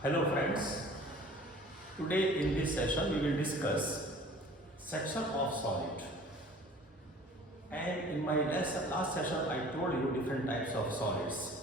Hello friends, today in this session we will discuss section of solid. And in my last session I told you different types of solids.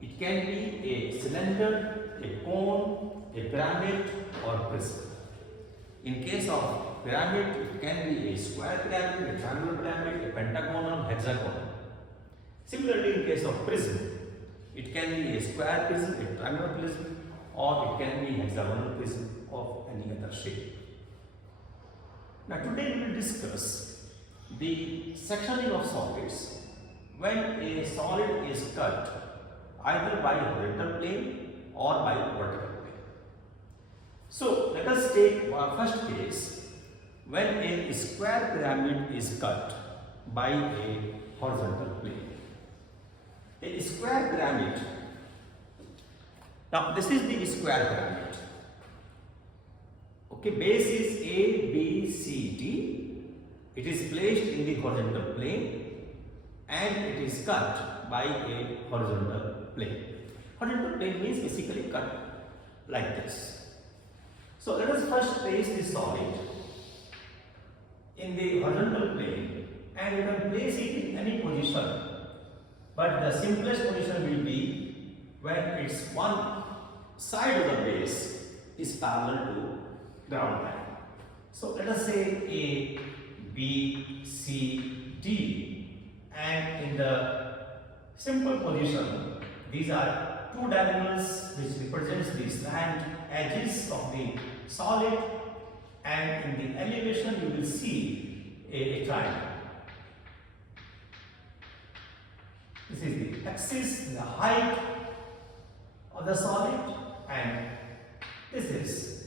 It can be a cylinder, a cone, a pyramid or prism. In case of pyramid, it can be a square pyramid, a triangular pyramid, a pentagonal, hexagonal. Similarly, in case of prism, it can be a square prism, a triangular prism, or it can be hexagonal prism of any other shape. Now today we will discuss the sectioning of solids when a solid is cut either by horizontal plane or by vertical plane. So let us take our first case when a square pyramid is cut by a horizontal plane. A square pyramid. Now this is the square pyramid. Okay, base is A, B, C, D. It is placed in the horizontal plane and it is cut by a horizontal plane. Horizontal plane means basically cut like this. So let us first place the solid in the horizontal plane and you can place it in any position. But the simplest position will be when its one side of the base is parallel to ground line. So let us say A, B, C, D, and in the simple position, these are two diagonals which represents the slant edges of the solid, and in the elevation you will see a triangle. This is the axis, the height of the solid, and this is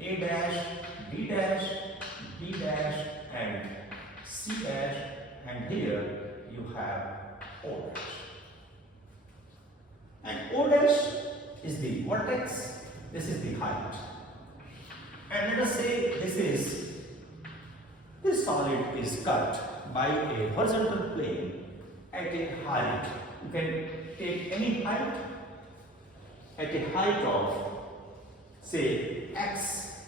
A dash, B dash, B dash, and C dash, and here you have O dash. And O dash is the vertex, this is the height. And let us say this solid is cut by a horizontal plane at a height. You can take any height at a height of say x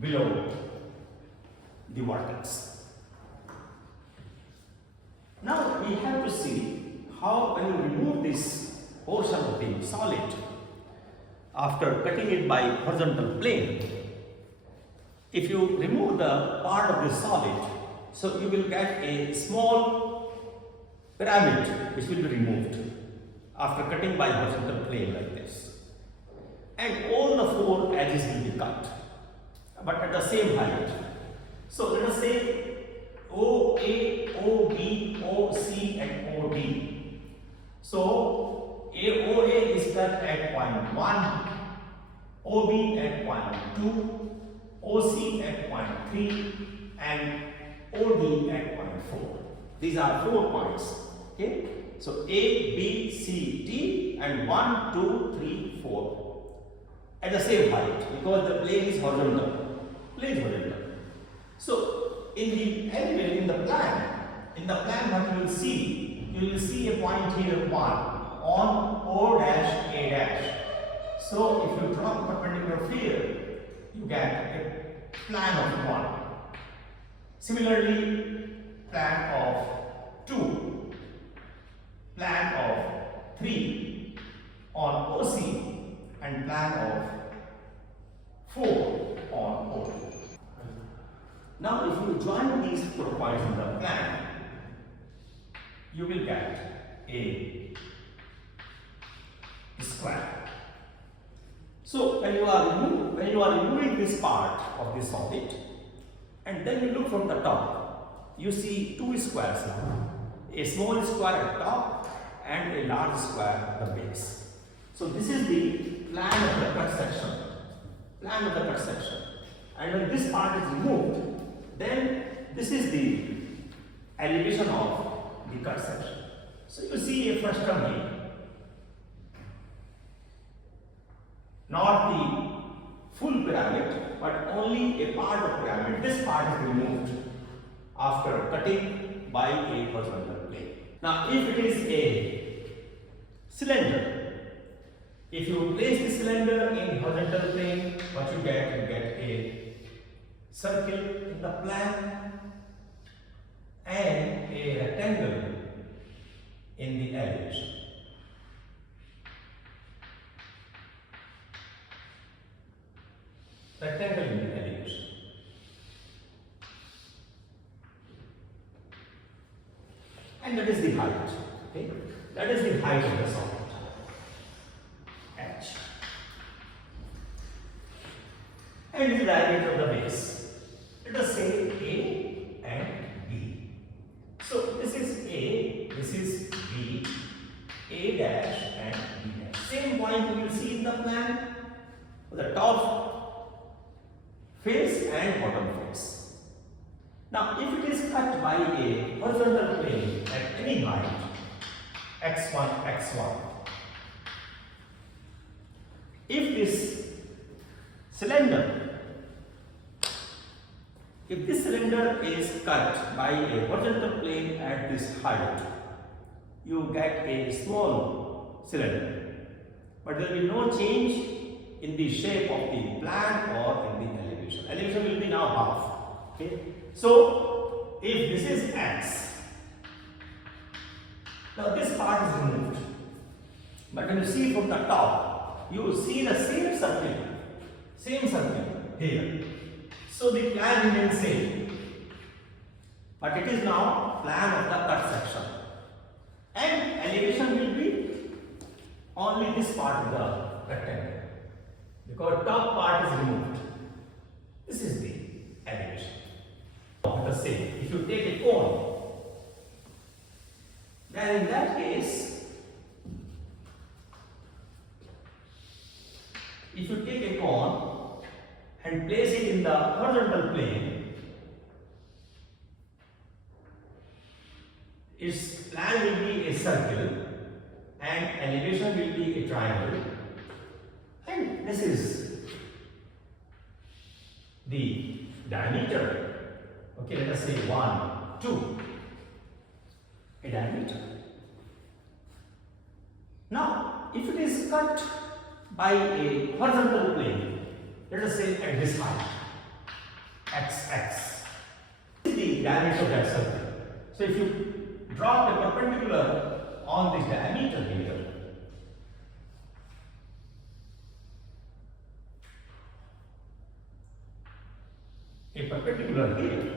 below the vertex. Now we have to see how when you remove this portion of the solid after cutting it by horizontal plane, if you remove the part of the solid, so you will get a small pyramid which will be removed after cutting by horizontal plane like this. And all the four edges will be cut, but at the same height. So let us say OA, OB, OC and OD. So OA is cut at point 1, OB at point 2, OC at point 3 and OD at point 4. These are 4 points. Okay. So A, B, C, D and 1, 2, 3, 4 at the same height because the plane is horizontal. Plane is horizontal. So in the plan what you will see a point here 1 on O dash A dash. So if you draw a perpendicular here, you get a plan of 1. Similarly, plan of 2, plan of 3 on OC and plan of 4 on OD. Now if you join these 4 points in the plan, you will get a square. So when you are removing this part of the solid, and then you look from the top, you see 2 squares now. A small square at top and a large square at the base. So this is the plan of the cut section. Plan of the cut section. And when this part is removed, then this is the elevation of the cut section. So you see a first term here. Not the full pyramid, but only a part of pyramid. This part is removed after cutting by a horizontal plane. Now if it is a cylinder. If you place the cylinder in horizontal plane, what you get? You get a circle in the plan and a rectangle in the elevation. Rectangle in the elevation. And that is the height. Okay? That is the height of the solid. H. And the diameter of the base. Let us say A and B. So this is A, this is B, A dash and B dash. Same point you will see in the plan. The top face and bottom face. Now, if it is cut by a horizontal plane at any height, x1, x1, if this cylinder is cut by a horizontal plane at this height, you get a small cylinder, but there will be no change in the shape of the plan or in the elevation. Elevation will be now half. Okay? So, if this is x, now this part is removed, but when you see from the top, you will see the same circle here. So the plan remains same, but it is now plan of the cut section, and elevation will be only this part of the rectangle, because top part is removed. This is the elevation. The same. If you take a cone, then in that case, if you take a cone and place it in the horizontal plane, its plan will be a circle and elevation will be a triangle, and this is the diameter. Okay, let us say 1, 2, a diameter. Now, if it is cut by a horizontal plane, let us say at this height, xx, this is the diameter of that circle. So, if you draw a perpendicular on this diameter here, a perpendicular here,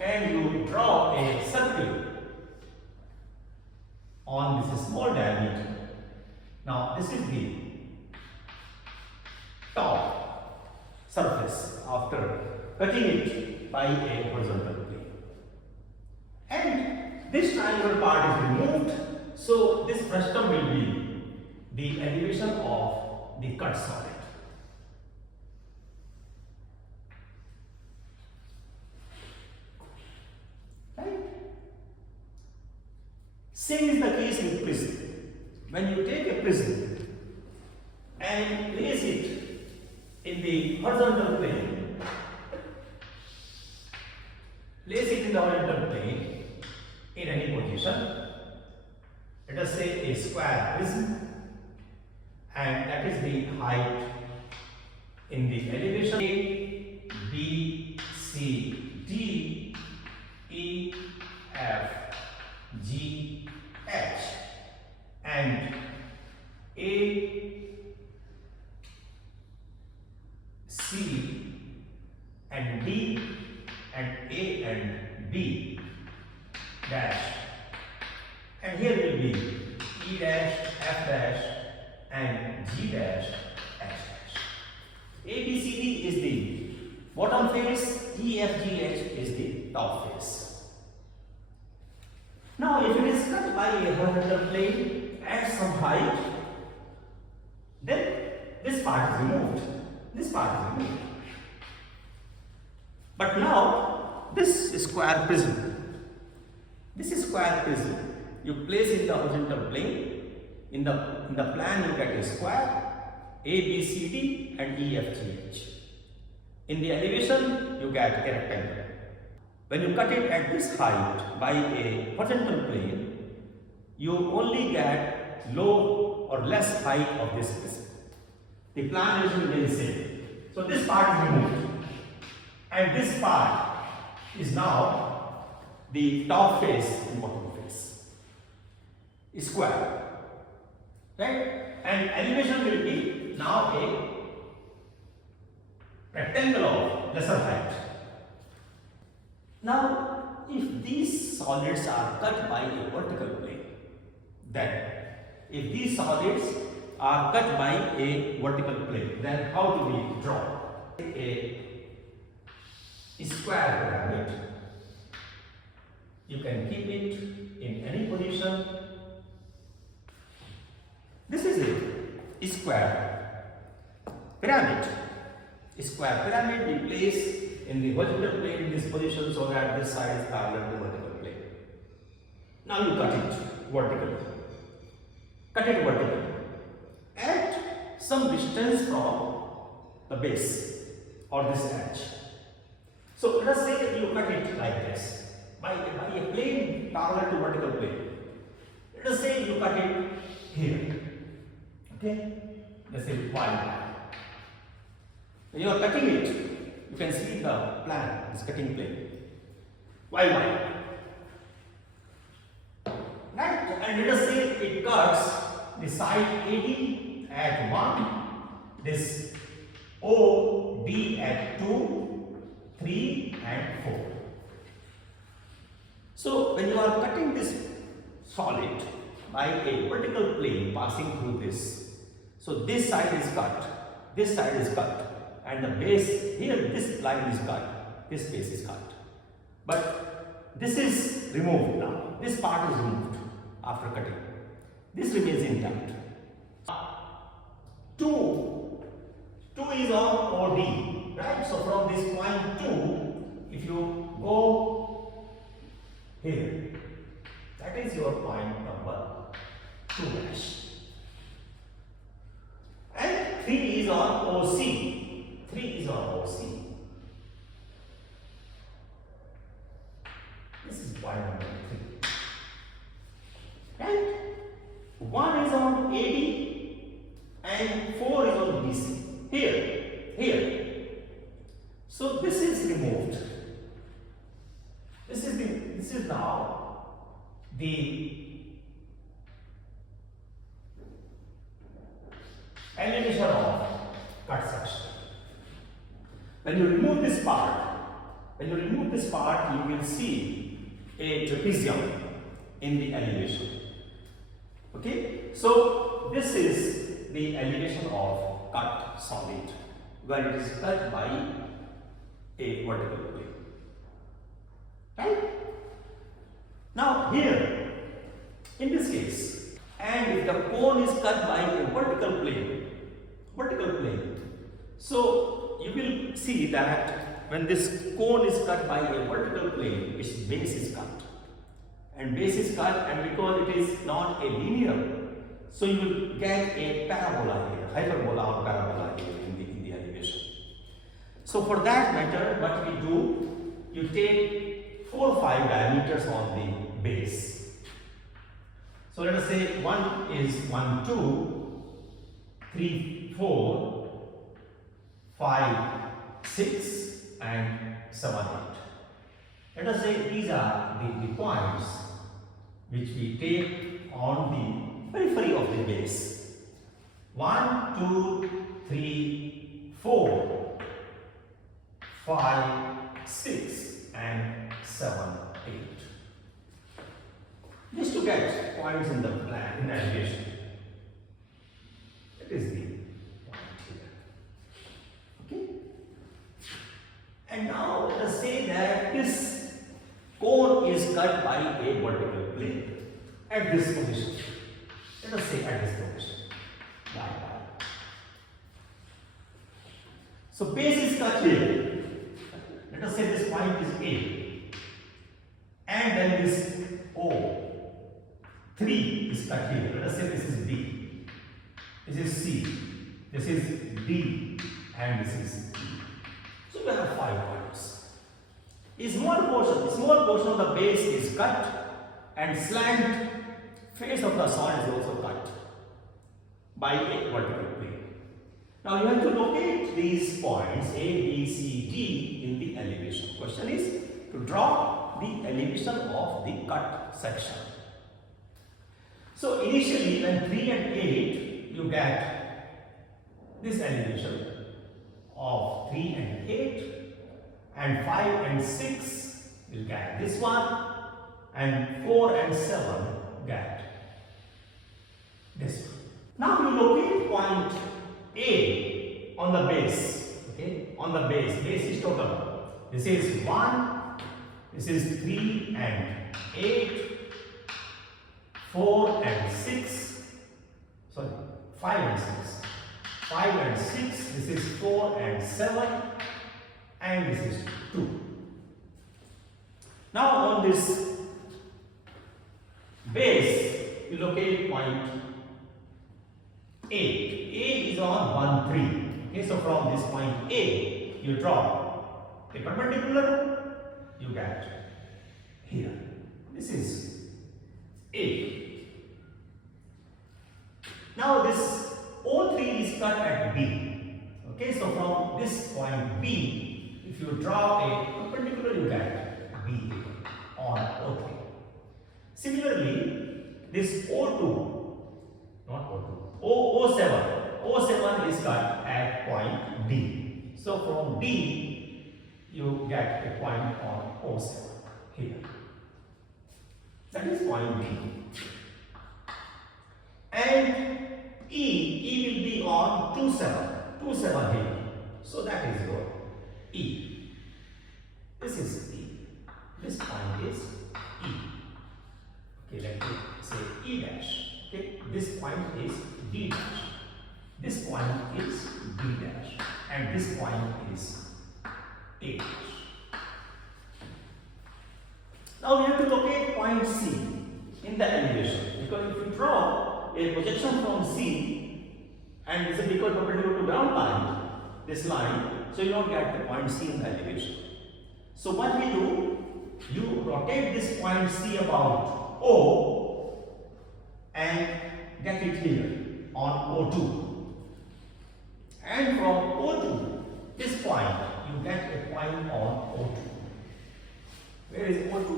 and you draw a circle on this small diameter. Now this is the top surface after cutting it by a horizontal plane, and this triangular part is removed, so this frustum will be the elevation of the cut solid. Same is the case with prism. When you take a prism and place it in the horizontal plane, in any position, let us say a square prism, and that is the height in the elevation A, B, C, D, E, F, G, H, and A, C, and D, and A and B dash, and here will be E dash, F dash, and G dash, H dash. A, B, C, D is the bottom face, E, F, G, H is the top face. Now, if it is cut by a horizontal plane at some height, then this part is removed. This part is removed. But now, this is square prism. This is square prism. You place in the horizontal plane. In the plan, you get a square, A, B, C, D, and E, F, G, H. In the elevation, you get a rectangle. When you cut it at this height by a horizontal plane, you only get low or less height of this prism. The plan relation remains same. So this part is removed, and this part is now the top face and bottom face. Square, right? And elevation will be now a rectangle of lesser height. Now, if these solids are cut by a vertical plane, then if these solids are cut by a vertical plane, then how do we draw a square pyramid? You can keep it in any position. This is a square pyramid. A square pyramid we place in the horizontal plane in this position so that this side is parallel to vertical plane. Now you cut it vertically. Cut it vertically at some distance from the base or this edge. So let us say you cut it like this by a plane parallel to vertical plane. Let us say you cut it here. Okay? Let's say y. When you are cutting it, you can see the plan, this cutting plane. Y. Right? And let us say it cuts the side AD at 1, this OD at 2, 3 and 4. So when you are cutting this solid by a vertical plane passing through this, so this side is cut, this side is cut, and the base here, this line is cut, this base is cut. But this is removed now. This part is removed after cutting. This remains intact. 2 is on OD, right? So from this point 2, if you go here, that is your point number 2 dash. And 3 is on OC. 3 is on OC. This is point number 3. Right? 1 is on AD and 4 is on BC. Here. So this is removed. This is now the elevation of cut section. When you remove this part, you will see a trapezium in the elevation. Okay, so this is the elevation of cut solid when it is cut by a vertical plane. Right? Now here, in this case, and if the cone is cut by a vertical plane, so you will see that when this cone is cut by a vertical plane, its base is cut. And base is cut, and because it is not a linear, so you will get a parabola here, hyperbola or parabola here in the elevation. So for that matter, what we do, you take 4 or 5 diameters on the base. So let us say 1 is 1, 2, 3, 4, 5, 6 and 7, 8. Let us say these are the points which we take on the periphery of the base. 1, 2, 3, 4, 5, 6 and 7, 8. Just to get points in the plan, in elevation. That is the point here. Okay? And now let us say that this cone is cut by a vertical plane at this position. Let us say at this position. Y. So base is cut here. Let us say this point is A. And then this O. 3 is cut here. Let us say this is B. This is C. This is D. And this is E. So we have 5 points. A small portion of the base is cut, and slant face of the solid is also cut. by a vertical plane. Now you have to locate these points A, B, C, D in the elevation. Question is to draw the elevation of the cut section. So initially when 3 and 8 you get this elevation of 3 and 8, and 5 and 6 will get this one, and 4 and 7 get this one. Now you locate point A on the base. Okay, on the base. Base is total. This is 1, this is 3 and 8, 4 and 6, sorry, 5 and 6. 5 and 6, this is 4 and 7, and this is 2. Now on this base, you locate point A. A is on 1, 3. Okay, so from this point A, you draw a perpendicular, you get here. This is A. Now this O3 is cut at B. Okay, so from this point B, if you draw a perpendicular, you get B on O3. Similarly, this O2, not O2, O7 is cut at point D. So from D, you get a point on O7 here. That is point D. And E will be on 27 here. So that is your E. This is E. This point is E. Okay, let me say E dash. Okay, this point is D dash. This point is D dash. And this point is A dash. Now we have to locate point C in the elevation. Because if you draw a projection from C and this is equal perpendicular to ground line, this line, so you don't get the point C in the elevation. So what we do, you rotate this point C about O and get it here on O2. And from O2, this point, you get a point on O2. Where is O2?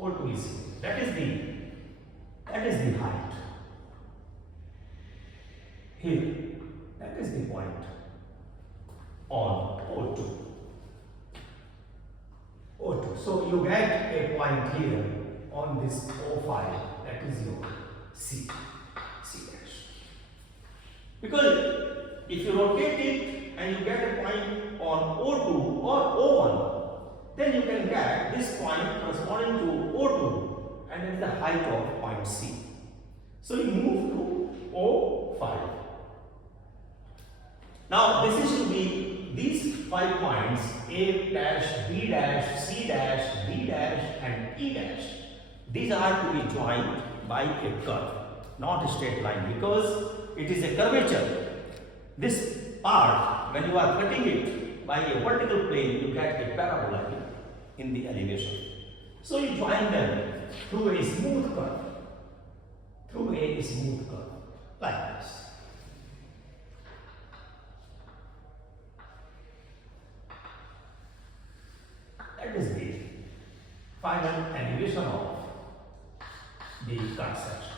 O2 is here. That is the height. Here, that is the point on O2. O2. So you get a point here on this O5, that is your C dash. Because if you rotate it and you get a point on O2 or O1, then you can get this point corresponding to O2 and it's the height of point C. So you move to O5. Now this is to be these 5 points A dash, B dash, C dash, D dash and E dash. These are to be joined by a curve, not a straight line, because it is a curvature. This part, when you are cutting it by a vertical plane, you get a parabola in the elevation. So you join them through a smooth curve. Like this. That is the final elevation of the cut section.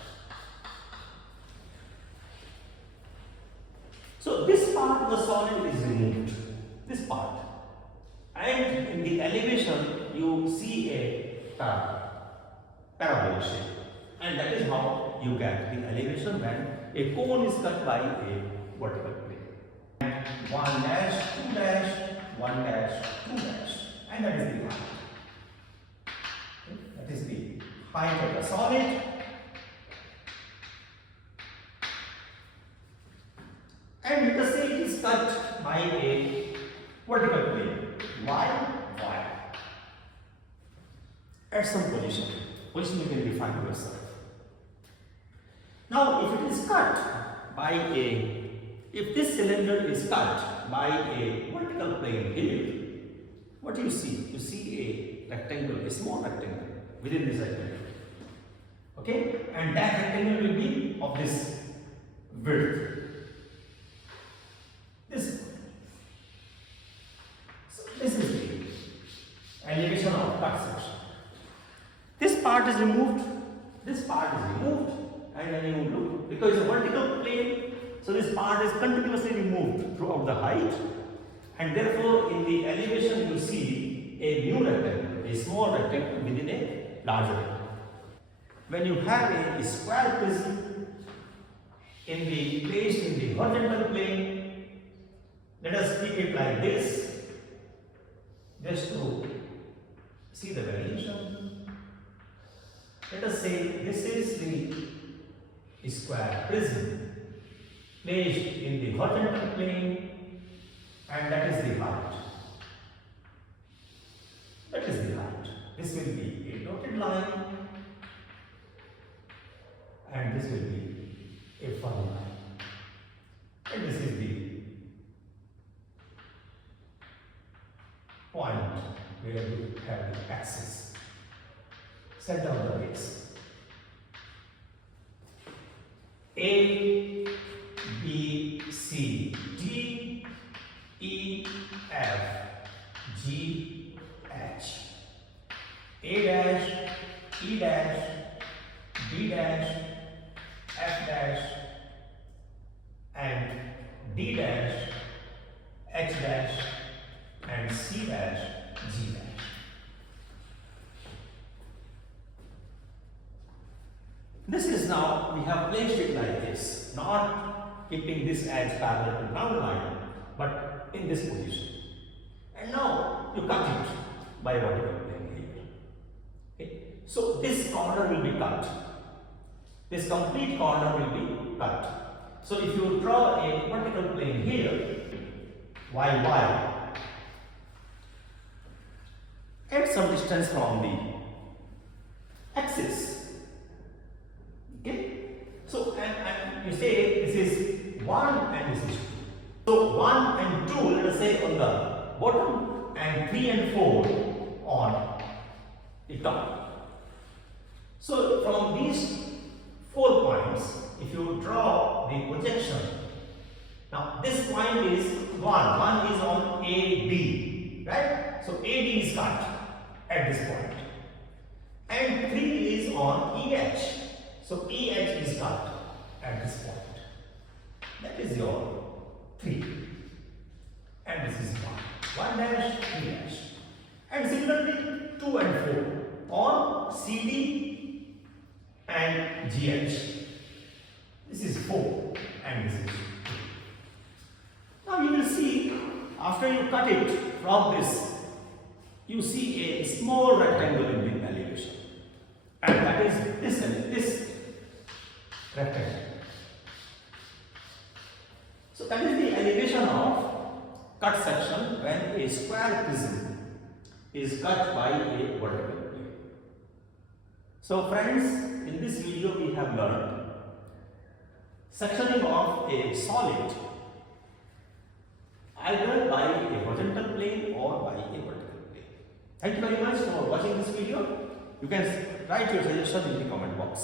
So this part of the solid is removed. This part. And in the elevation, you see a parabola shape. And that is how you get the elevation when a cone is cut by a vertical plane. 1 dash, 2 dash, 1 dash, 2 dash. And that is the height. Okay? That is the height of the solid. And let us say it is cut by a vertical plane. Y. At some position you can define yourself. Now if it is cut by if this cylinder is cut by a vertical plane here, what do you see? You see a rectangle, a small rectangle within this rectangle. Okay? And that rectangle will be of this width. This. So this is the elevation of cut section. This part is removed. This part is removed, and when you look, because it's a vertical plane, so this part is continuously removed throughout the height, and therefore in the elevation you see a new rectangle, a small rectangle within a larger rectangle. When you have a square prism placed in the horizontal plane, let us keep it like this, just to see the variation. Let us say this is the square prism placed in the horizontal plane, and that is the height. That is the height. This will be a dotted line, and this will be a furrow line. And this is the point where you have the axis, center of the base. A, B, C, D, E, F, G, H. A dash, E dash, B dash, F dash, and D dash, H dash, and C dash, G dash. This is now, we have placed it like this, not keeping this as parallel to ground line, but in this position. And now you cut it by vertical plane here. Okay. So this corner will be cut. This complete corner will be cut. So if you draw a vertical plane here, y, at some distance from the axis. Okay. So and you say this is 1 and this is 2. So 1 and 2, let us say on the bottom, and 3 and 4 on the top. So from these 4 points, if you draw the projection, now this point is 1 is on AD, right? So AD is cut at this point, and 3 is on EH. So EH is cut at this point. That is your 3. And this is 1 dash, 3 dash. And similarly 2 and 4 on CD and GH. This is 4 and this is 2. Now you will see, after you cut it from this, you see a small rectangle in the elevation. And that is this rectangle. So that is the elevation of cut section when a square prism is cut by a vertical plane. So friends, in this video we have learned sectioning of a solid either by a horizontal plane or by a vertical plane. Thank you very much for watching this video. You can write your suggestion in the comment box.